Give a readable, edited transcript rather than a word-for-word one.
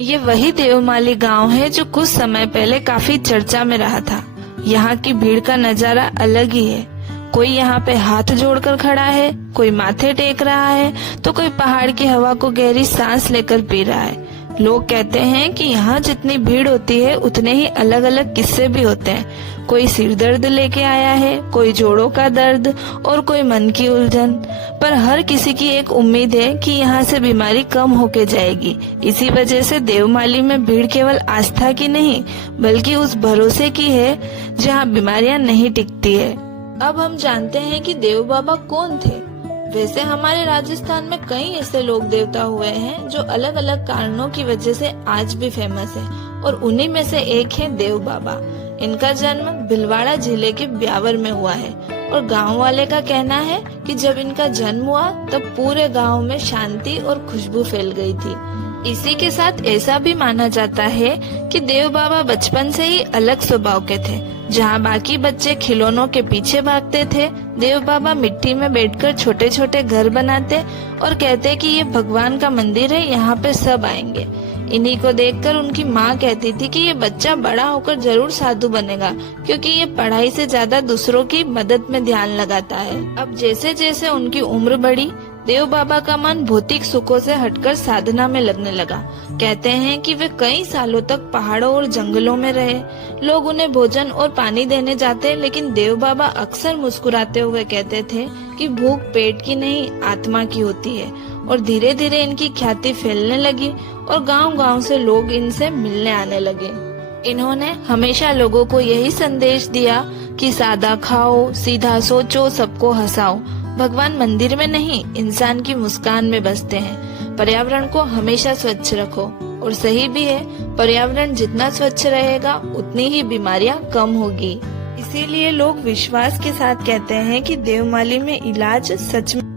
ये वही देवमाली गांव है जो कुछ समय पहले काफी चर्चा में रहा था। यहाँ की भीड़ का नजारा अलग ही है। कोई यहाँ पे हाथ जोड़कर खड़ा है, कोई माथे टेक रहा है, तो कोई पहाड़ की हवा को गहरी सांस लेकर पी रहा है। लोग कहते हैं कि यहाँ जितनी भीड़ होती है उतने ही अलग अलग किस्से भी होते हैं। कोई सिर दर्द लेके आया है, कोई जोड़ों का दर्द और कोई मन की उलझन। पर हर किसी की एक उम्मीद है कि यहाँ से बीमारी कम होके जाएगी। इसी वजह से देवमाली में भीड़ केवल आस्था की नहीं बल्कि उस भरोसे की है जहाँ बीमारियाँ नहीं टिकती है। अब हम जानते हैं कि देव बाबा कौन थे। वैसे हमारे राजस्थान में कई ऐसे लोक देवता हुए हैं जो अलग अलग कारणों की वजह से आज भी फेमस है और उन्हीं में से एक है देव बाबा। इनका जन्म भिलवाड़ा जिले के ब्यावर में हुआ है और गांव वाले का कहना है कि जब इनका जन्म हुआ तब पूरे गांव में शांति और खुशबू फैल गई थी। इसी के साथ ऐसा भी माना जाता है कि देव बाबा बचपन से ही अलग स्वभाव के थे। जहाँ बाकी बच्चे खिलौनों के पीछे भागते थे, देव बाबा मिट्टी में बैठकर छोटे छोटे घर बनाते और कहते कि ये भगवान का मंदिर है, यहाँ पे सब आएंगे। इन्हीं को देखकर उनकी माँ कहती थी कि ये बच्चा बड़ा होकर जरूर साधु बनेगा, क्योंकि ये पढ़ाई से ज्यादा दूसरों की मदद में ध्यान लगाता है। अब जैसे जैसे उनकी उम्र बढ़ी, देव बाबा का मन भौतिक सुखों से हटकर साधना में लगने लगा। कहते हैं कि वे कई सालों तक पहाड़ों और जंगलों में रहे। लोग उन्हें भोजन और पानी देने जाते, लेकिन देव बाबा अक्सर मुस्कुराते हुए कहते थे कि भूख पेट की नहीं आत्मा की होती है। और धीरे धीरे इनकी ख्याति फैलने लगी और गांव-गांव से लोग इनसे मिलने आने लगे। इन्होंने हमेशा लोगों को यही संदेश दिया कि सादा खाओ, सीधा सोचो, सबको हंसाओ। भगवान मंदिर में नहीं, इंसान की मुस्कान में बसते हैं। पर्यावरण को हमेशा स्वच्छ रखो। और सही भी है, पर्यावरण जितना स्वच्छ रहेगा उतनी ही बीमारियां कम होगी। इसीलिए लोग विश्वास के साथ कहते हैं कि देवमाली में इलाज सच में